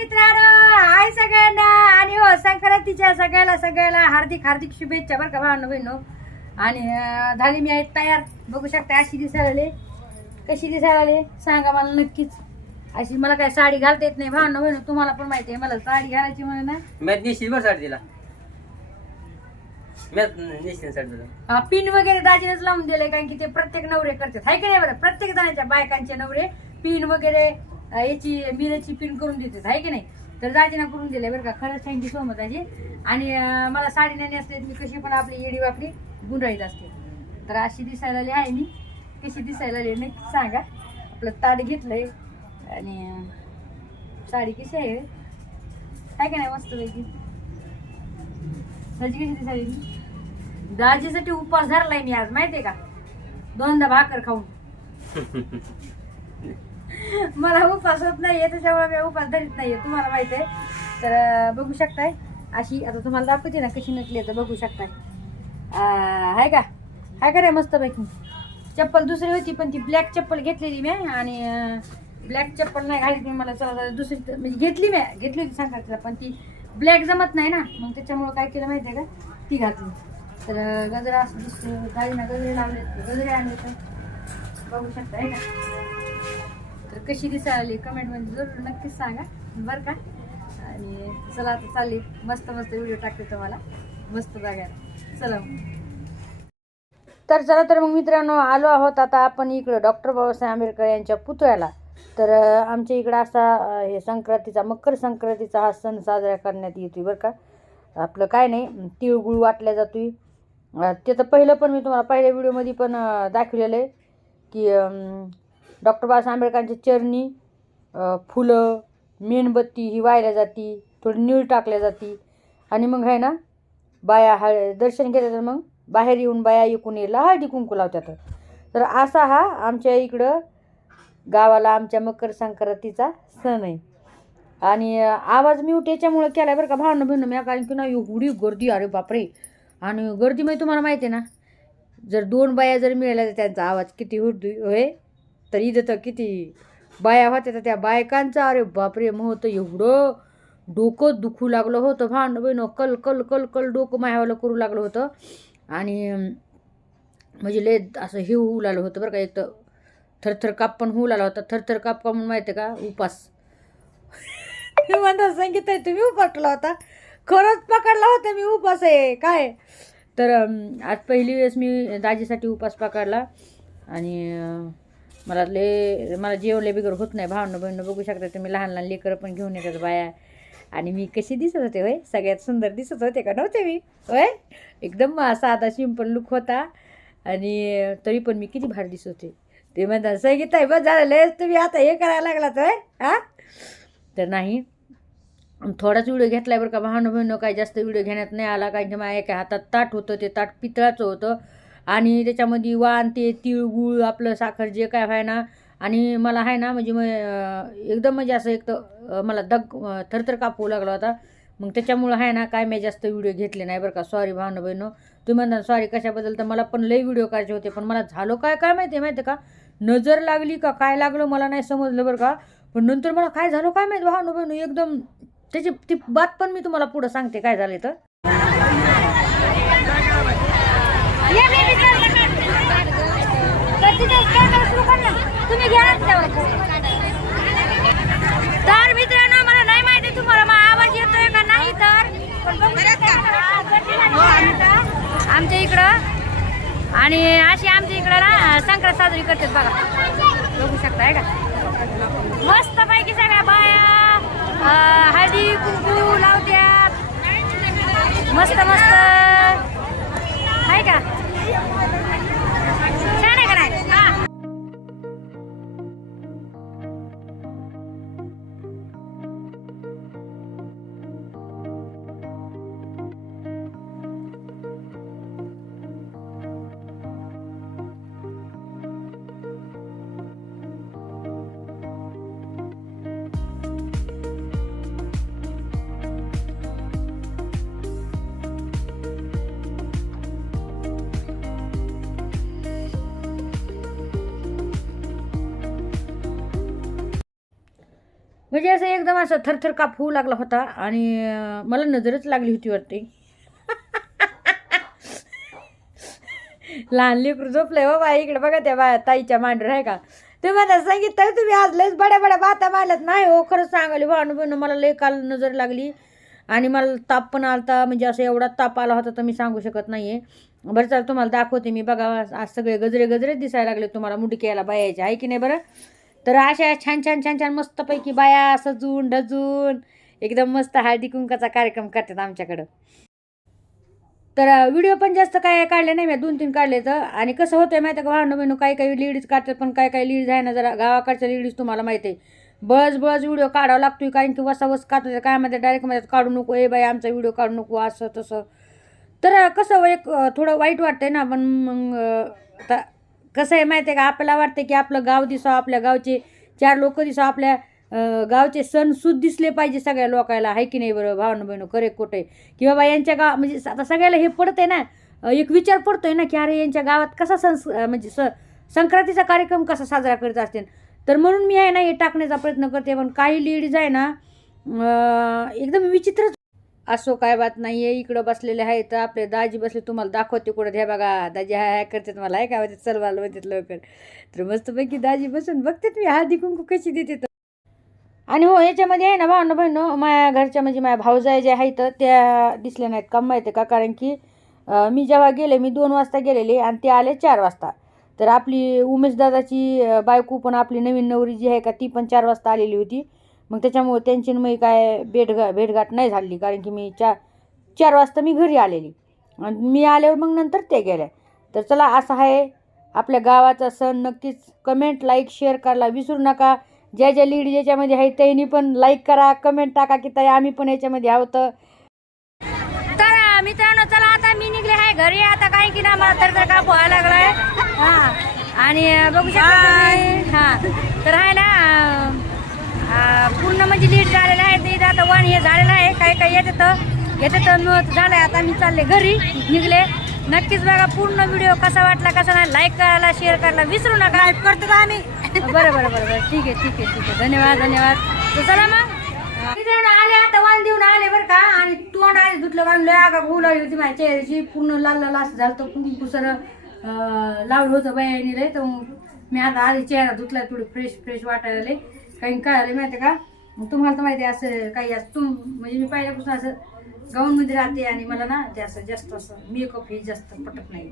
मित्रांनो हाय सगळ्यांना आणि हो संक्रांतीच्या सगळ्याला सगळ्याला हार्दिक हार्दिक शुभेच्छा बरं का भावनो बहिणो आणि झाली मी आहे तयार. बघू शकता अशी दिसायला कशी दिसायला सांगा मला नक्कीच. अशी मला काय साडी घालता येत नाही. भावनो बहिणो तुम्हाला पण माहिती आहे. मला साडी घालायची म्हणून ना. मॅच निश्चित बरं साडी दिला पिन वगैरे दाजीनेच लावून दिले कारण की ते प्रत्येक नवरे करतात. हाय की नाही बरं? प्रत्येक जणांच्या बायकांचे नवरे पिन वगैरे याची मिरची पिन करून देते आहे की नाही? तर दाजीना करून दिले बरं का खरंच थँक्यू सो मच दाजी आणि मला साडी नाही असते मी कशी पण आपली येडी वापडी गुंडाळीत असते. तर अशी दिसायला आली आहे मी. कशी दिसायला आली नक्की सांगा. आपलं ताट घेतलंय. आणि साडी कशी आहे? आहे का नाही मस्तपैकी दाजी कशी दिसायली मी दाजीसाठी उपास धरलाय मी आज माहितीये का? दोनदा भाकर खाऊन. मला उपास होत नाहीये त्याच्यामुळे मी उपास धरीत नाहीये. तुम्हाला माहीत आहे. तर बघू शकताय. अशी आता तुम्हाला दाखवते ना कशी नटली तर बघू शकताय. आहे हाय का? हाय का रे मस्त पैकी? चप्पल दुसरी होती पण ती ब्लॅक चप्पल घेतलेली मी आणि ब्लॅक चप्पल नाही घालत मी. मला चला दुसरी तर- म्हणजे घेतली मी घेतली होती सांगायला पण ती ब्लॅक जमत नाही ना. मग त्याच्यामुळं काय केलं माहिती आहे का? ती घातली. तर गजरा असं दिसतो गाडीनं गजरे लावले गजरे आणले तर बघू शकता आहे का? कशी दिसायली कमेंटमध्ये जरूर नक्कीच सांगा. बरं का? आणि चला आता चालली. मस्त मस्त व्हिडिओ टाकते तुम्हाला. मस्त बघायला चला तर चला तर मग मित्रांनो आलो आहोत आता आपण इकडं डॉक्टर बाबासाहेब आंबेडकर यांच्या पुतळ्याला. तर आमच्या इकडं असा हे संक्रांतीचा मकर संक्रांतीचा हा सण साजरा करण्यात येतोय बरं का. आपलं काय नाही तिळगुळ वाटल्या जातोय. आहे ते तर पहिलं पण मी तुम्हाला पहिल्या व्हिडिओमध्ये पण दाखवलेलं आहे की डॉक्टर बाबासाहेब आंबेडकरांच्या चरणी फुलं मेणबत्ती ही वाहिल्या जाती थोडी नीळ टाकल्या जाती. आणि मग आहे ना बाया हळ दर्शन घेतात मग बाहेर येऊन बाया एकूण येला हळदी कुंकू लावतात. तर असा हा आमच्या इकडं गावाला आमच्या मकर संक्रांतीचा सण आहे. आणि आवाज म्यूट याच्यामुळं केला बरं का भावना भिवणं मी कारण की ना एवढी गर्दी अरे बापरे! आणि गर्दीमध्ये तुम्हाला माहिती आहे ना जर दोन बाया जर मिळाल्या तर त्यांचा आवाज किती हुरदू होय? तर इथं तर किती? बाया होत्या तर त्या बायकांचा अरे बापरे मग होतं एवढं डोकं दुखू लागलं होतं. भांड बहिण कल कल कल कल डोकं मायावाला करू लागलं होतं. आणि म्हणजे लय असं हे होऊ लागलं होतं बरं का. एक तर थरथर काप पण होऊ लागला होता. थरथर काप का म्हणून माहिती आहे का? उपास. तुम्ही म्हणता संगीत आहे तुम्ही उपासला होता. खरंच पकडला होता मी उपास आहे. काय? तर आज पहिली वेळेस मी दाजीसाठी उपास पकडला. आणि मला ले मला जेवले बिगर होत नाही. भावनं बहिणं बघू शकता तुम्ही. लहान लहान लेकरं पण घेऊन येतात बाया. आणि मी कशी दिसत होते होय? सगळ्यात सुंदर दिसत होते का नव्हते मी होय? एकदम साधा सिंपल लुक होता. आणि तरी पण मी किती भारी दिसत होते. ते म्हणतात संगीत आहे बस झालं लयच तुम्ही आता हे करायला लागलात होय? हा? तर नाही. थोडाच व्हिडिओ घेतलाय बरं का. भावनं बहिणं काय जास्त व्हिडिओ घेण्यात नाही आला. कारण की माझ्या एका हातात ताट होतं ते ताट पितळाचं होतं. आणि त्याच्यामध्ये वाण ते तिळगुळ आपलं साखर जे काय आहे ना आणि मला आहे ना म्हणजे मग एकदम म्हणजे असं एक तर मला दग थरथर कापू लागला होता. मग त्याच्यामुळं आहे ना काय मी जास्त व्हिडिओ घेतले नाही बरं का. सॉरी भावना बहिणं तुम्ही म्हणता सॉरी कशाबद्दल? तर मला पण लई व्हिडिओ काढायचे होते. पण मला झालो काय काय माहिती आहे माहिती आहे का? नजर लागली का काय लागलं मला नाही समजलं बरं का. पण नंतर मला काय झालं काय माहिती? भावना बहिणं एकदम त्याची ती बात पण मी तुम्हाला पुढं सांगते काय झाले तर तुम्ही घ्या तर मित्रांनो मला नाही माहिती तुम्हाला मग आवाज येतोय का नाही तर. हो, आमच्या- इकडं. आणि अशी आमच्या इकडं ना संक्रांत साजरी करतात बघा. बघू शकता आहे का? मस्त पैकी सगळ्या बाया हळदी कुंकू लावत्यात. मस्त मस्त. म्हणजे असं एकदम असं थरथर काप होऊ लागला होता आणि मला नजरच लागली होती वाटते लहान लेकरू झोपलंय हो बाई इकडे. बघा त्या बा ताईच्या मांडर आहे का? तुम्ही मला सांगितलं तुम्ही आज लयच बड्या बड्या बाता मारल्यात. नाही हो खरंच सांगाली भाऊ बहिणं मला लय काल नजर लागली. आणि मला ताप पण आलता म्हणजे असं एवढा ताप आला होता तर मी सांगू शकत नाही आहे बरं चाल तुम्हाला दाखवते मी. बघा आज सगळे गजरे गजरे दिसायला लागले तुम्हाला मुडक्याला बायाचे आहे की नाही बरं? तर अशा छान छान छान छान मस्तपैकी बाया सजून ढजून एकदम मस्त हळदी कुंकाचा कार्यक्रम करतात आमच्याकडं. तर व्हिडिओ पण जास्त काय काढले नाही मी दोन तीन काढले तर. आणि कसं होतं माहिती का भावनं बहिणू काही काही लेडीज काढतात पण काही काही लेडीज आहे ना जरा गावाकडच्या लेडीज तुम्हाला माहिती आहे बस बस व्हिडिओ काढावा लागतोय कारण की वसा वस काढतो काय मध्ये डायरेक्टमध्ये काढू नको ए बाई आमचा व्हिडिओ काढू नको असं तसं. तर कसं हो, एक थोडं वाईट वाटतंय ना पण मग आता कसं आहे माहिती आहे का? आपल्याला वाटतं की आपलं गाव दिसावं आपल्या गावचे चार लोक दिसावं आपल्या गावचे सणसूद दिसले पाहिजे सगळ्या लोकायला. आहे की नाही बरं? भावनं बहिणू करे कुठे की बाबा यांच्या गाव म्हणजे आता सगळ्याला हे पडतंय ना एक विचार पडतोय ना की अरे यांच्या गावात कसा सण म्हणजे स संक्रांतीचा कार्यक्रम कसा साजरा करत असतील? तर म्हणून मी आहे ना हे टाकण्याचा प्रयत्न करते. पण काही लेडीज आहे ना एकदम विचित्रच असो काय बात नाही आहे इकडं बसलेले आहेत तर आपले दाजी बसले तुम्हाला दाखवते कुठं हे बघा. दाजी हाय हाय करतात मला आहे का? म्हणजे चल मला म्हणतात लवकर. तर मस्तपैकी दाजी बसून बघते मी हळदी कुंकू कशी देते तर. आणि हो याच्यामध्ये आहे ना भावना बहिणं माझ्या घरच्या म्हणजे माझ्या भाऊजाई जे आहेत त्या दिसल्या नाहीत का माहिती का? कारण की मी जेव्हा गेले मी दोन वाजता गेलेले आणि ते आले चार वाजता. तर आपली उमेश दादाची बायको पण आपली नवीन नवरी जी आहे का ती पण चार वाजता आलेली होती. मग त्याच्यामुळे त्यांची मी काय भेटगा भेटगाठ नाही झाली. कारण की मी चार चार वाजता मी घरी आलेली. आणि मी आल्यावर मग नंतर ते गेल्या. तर चला असं आहे. आपल्या गावाचा सण नक्कीच कमेंट लाईक शेअर करायला विसरू नका. ज्या ज्या लीड याच्यामध्ये आहेत त्यांनी पण लाईक करा कमेंट टाका की ताई आम्ही पण याच्यामध्ये आहोत. तर मित्रांनो चला आता मी निघले आहे घरी. आता काय की ना मला तर का पोहायला लागलाय. हा. आणि बघू शकता तुम्ही. हा. तर आहे ना पूर्ण म्हणजे लीड झालेलं आहे ते आता वन हे झालेलं आहे काही काही येतात येतात मिळत झालंय. आता मी चालले घरी निघले. नक्कीच बघा पूर्ण व्हिडिओ कसा वाटला कसा नाही लाईक करायला शेअर करायला विसरू नका. लाईक करतो आम्ही? बरं बरं बरं बरं. ठीक आहे ठीक आहे ठीक आहे. धन्यवाद धन्यवाद. तर चला मग. आले आता वाण देऊन आले बरं का. आणि तोंड आले धुतलं लय आगा गुलाळी होती माझ्या चेहऱ्याची. पूर्ण लाल लाल असं झालं तर कुंकू सर लावलं होतं बायानी तर मी आता आधी चेहरा धुतला थोडी फ्रेश फ्रेश वाटायला काही काय आलं माहिती का? मग तुम्हाला तर माहिती आहे असं काही असं तुम म्हणजे मी पहिल्यापासून असं गाऊनमध्ये राहते आणि मला ना ते असं जास्त असं मेकअप हे जास्त पटत नाही.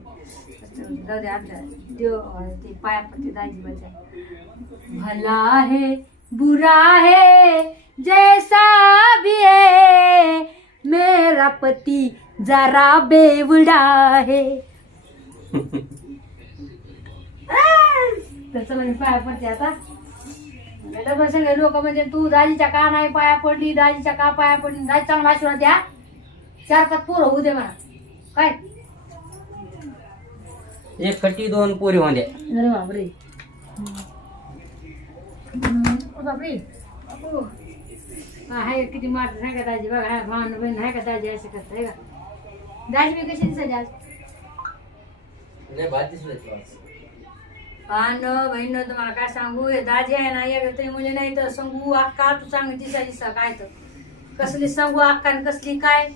जाऊ दे आपल्या देव ते पाया पडते दाजीबाच्या. भला है बुरा है जैसा भी है मेरा पति जरा बेवडा है. तर चला मी पाया पडते आता. डबल सगळे लोक म्हणजे तू दाजीच्या का नाही पाया पडली दाजीच्या का पाया पडली? दाजी चांगला आशीर्वाद द्या. चार पाच पोरं होऊ दे मला काय? एक खट्टी दोन पोरी होत्या अरे बापरे. हम्म, बापरे. बापू. हा, हाय किती मार नाही का दाजी? बघा हाय भावना बहीण आहे का दाजी? असं करत आहे का? दाजी मी कशी दिसायची आज. पान बहीण तुम्हाला काय सांगू? हे दाजी आहे ना एक तरी मुली नाही तर सांगू अक्का तू चांगली दिसा दिसा काय तर. कसली सांगू अक्का आणि कसली काय?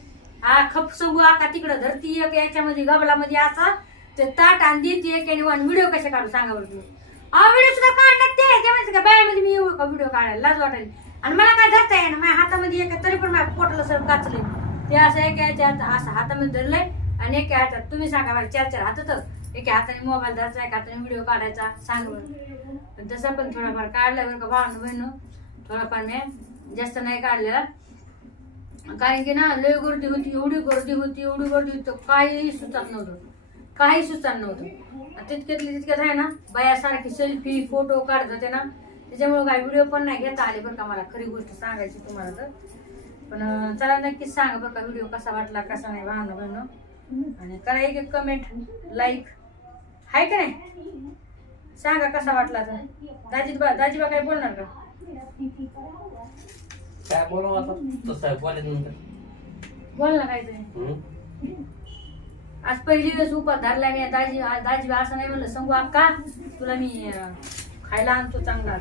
हा खप सांगू अक्का तिकडं धरती एक याच्यामध्ये गबलामध्ये असा ते ताट आणि देते एक आणि वन. व्हिडिओ कसे काढू सांगा बरं तुम्ही? अहो व्हिडिओ सुद्धा काढण्यात ते. ते म्हणजे का बायामध्ये मी येऊ का व्हिडिओ काढायला? लाज वाटायला. आणि मला काय धरता येईना? माझ्या हातामध्ये एक तरी पण माझ्या पोटाला सर काचले ते असं एक याच्यात असं हातामध्ये धरलंय. आणि एक हातात तुम्ही सांगा मला चार चार हातातच. एक हाताने मोबाईल धरायचा एका हाताने व्हिडिओ काढायचा सांग बरं पण तसं पण थोडाफार काढलं बरं का भावनं बहिणं थोडाफार मी जास्त नाही काढलेला. कारण की ना लय गर्दी होती एवढी गर्दी होती एवढी गर्दी होती काहीही काही सुचत नव्हतं. काही सुचत नव्हतं. तितक्यातली तितक्यात आहे ना बायासारखी सेल्फी फोटो काढत होते ना. त्याच्यामुळे काय व्हिडिओ पण नाही घेता आले बरं का मला खरी गोष्ट सांगायची तुम्हाला तर. पण चला नक्कीच सांगा बरं का व्हिडिओ कसा वाटला कसा नाही भावना बहिणं आणि करा एक कमेंट लाईक हाय का नाही? सांगा कसा वाटला तर दाजीबा दाजीबा काय बोलणार का? काय बोलावं आता? तसं बोलायचं बोल ना काहीतरी? आज पहिली दिवस उपास धरला मी. दाजी आज दाजी असं नाही म्हणलं सांगू अक्का तुला मी खायला आणतो चांगला.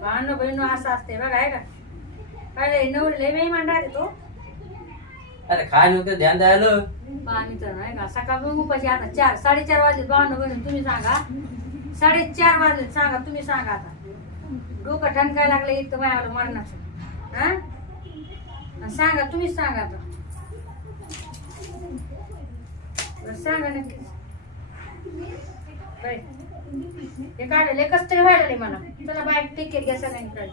भांडण बहिण असं असते बघा आहे का? काय नवरी लय मांडा तो. अरे काय नव्हतं ध्यान द्यायला पाणी तर नाही का सकाळ बघू पाहिजे आता चार साडेचार वाजले भांडण बहिण तुम्ही सांगा साडेचार वाजले सांगा तुम्ही सांगा आता डोकं ठणकाय लागलं इथं माझ्यावर मरणाचं हा सांगा तुम्हीच सांगा आता बरं, सांगा नक्कीच बाई हे काढले एकच तरी व्हायला नाही मला चला बाय टिकेट घ्या सगळ्यांकडे